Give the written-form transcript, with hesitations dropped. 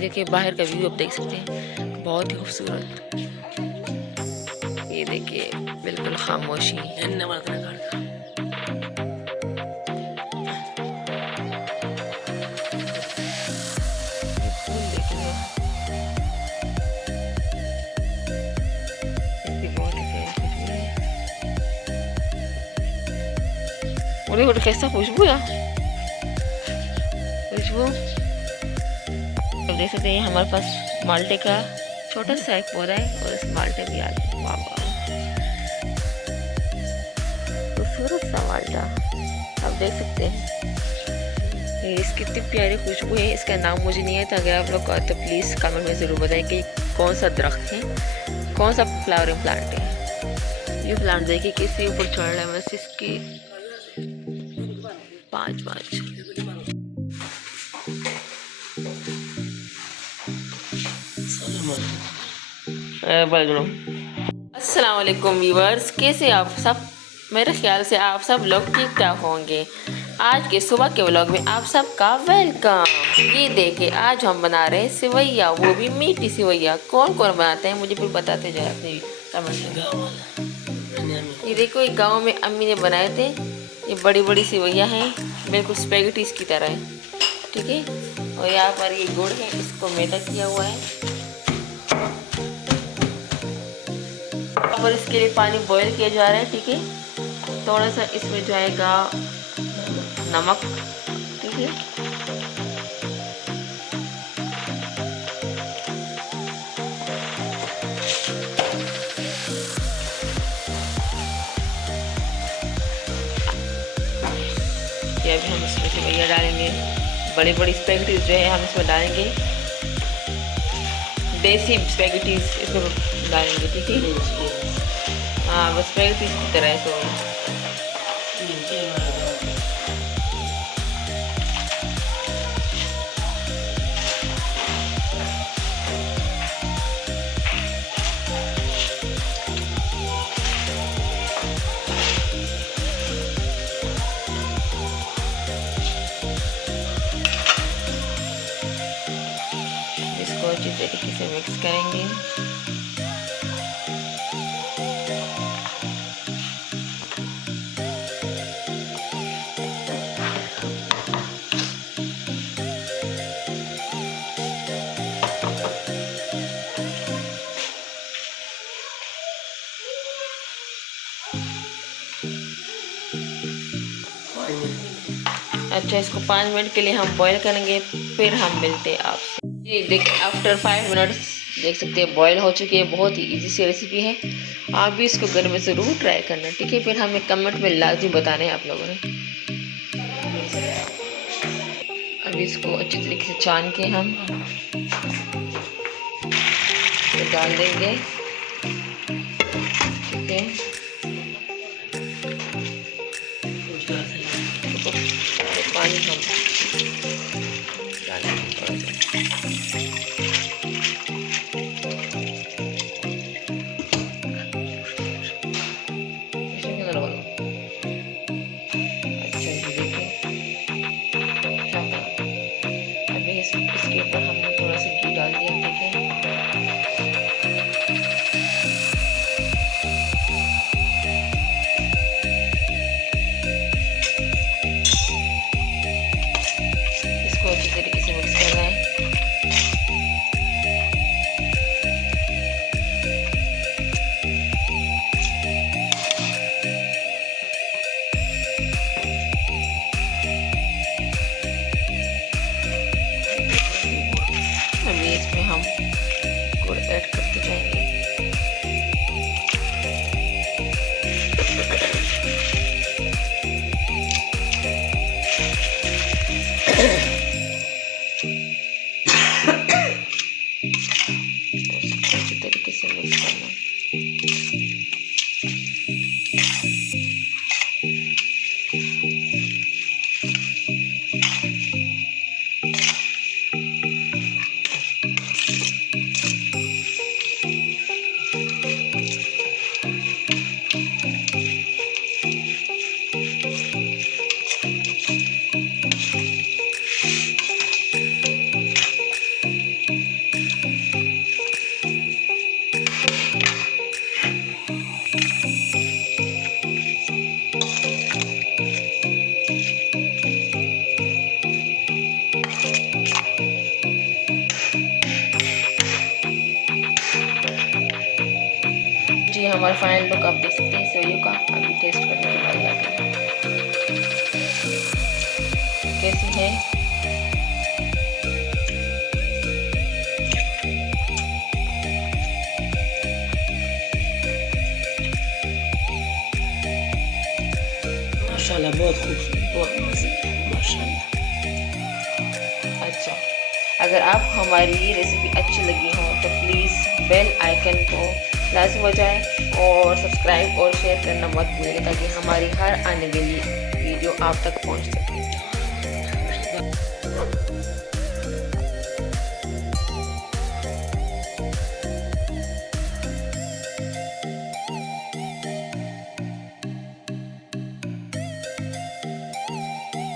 देखिए बाहर का व्यू आप देख सकते हैं, बहुत ही खूबसूरत। ये देखिए बिल्कुल खामोशी। ये फूल देखिए, इसकी बहुत ही प्यारी खुशबू है। और कैसा खुशबू है, खुशबू। अब देख सकते हैं हमारे पास माल्टे का छोटा सा एक पौधा है और इस माल्टे भी आते हैं। वाह वाह, खूबसूरत सा माल्टा आप देख सकते हैं। ये इसकी इतनी प्यारी खुशबू है, इसका नाम मुझे नहीं है, तो अगर आप लोग को तो प्लीज़ कमेंट में ज़रूर बताएं कि कौन सा दरख्त है, कौन सा फ्लावरिंग प्लांट है। ये प्लांट देखिए किसी ऊपर चढ़ रहा है, बस इसकी पाँच अस्सलाम वालेकुम व्यूअर्स, कैसे आप सब। मेरे ख्याल से आप सब लोग ठीक ठाक होंगे। आज के सुबह के व्लॉग में आप सबका वेलकम। ये देखिए आज हम बना रहे हैं सेवैया, वो भी मीठी सेवैया। कौन कौन बनाते हैं मुझे फिर बताते जाए अपने कमेंट में। ये देखो, एक गाँव में अम्मी ने बनाए थे। ये बड़ी बड़ी सेवैया हैं, बिल्कुल स्पेगेटीज की तरह है, ठीक है। और यहाँ पर ये गुड़ है, इसको मैदा किया हुआ है। और इसके लिए पानी बॉईल किया जा रहा है, ठीक है। थोड़ा सा इसमें जाएगा नमक, ठीक है। ये अभी हम इसमें सेवैया डालेंगे, बड़ी बड़ी स्पैगेटीज जो है हम इसमें डालेंगे, देसी स्पैगेटीज इसमें डालेंगे, ठीक है। हाँ बस स्पैगेटीज की तरह है तो। इसको अच्छी तरीके से मिक्स करेंगे। अच्छा, इसको 5 मिनट के लिए हम बॉईल करेंगे, फिर हम मिलते हैं आपसे। ये देखिए आफ्टर 5 मिनट्स देख सकते हैं बॉईल हो चुकी है। बहुत ही इजी सी रेसिपी है, आप भी इसको घर में ज़रूर ट्राई करना, ठीक है। फिर हमें कमेंट में लाजमी बताना है आप लोगों ने। अभी इसको अच्छी तरीके से छान के हम डाल देंगे, ठीक है। तो पानी हम डालेंगे थोड़ा सा। अच्छा ये देखिए, अभी इसके ऊपर हमने थोड़ा सा घी डाल दिया, ठीक है। इसको अच्छी तरीके से मिक्स करना है। अभी इसमें हम गुड़ ऐड करते जाएंगे। अच्छी तरीके से मिक्स करना। हमारा फाइनल लुक आप देख सकते हैं सेवइयों का। अभी टेस्ट करने के बाद आते हैं कैसी है। माशाल्लाह बहुत खूबसूरत, बहुत मज़े, माशाल्लाह। अच्छा, अगर आप हमारी ये रेसिपी अच्छी लगी हो तो प्लीज़ बेल आइकन को लाजमी बजाएं और सब्सक्राइब और शेयर करना मत भूलिएगा ताकि हमारी हर आने वाली वीडियो आप तक पहुंच सके।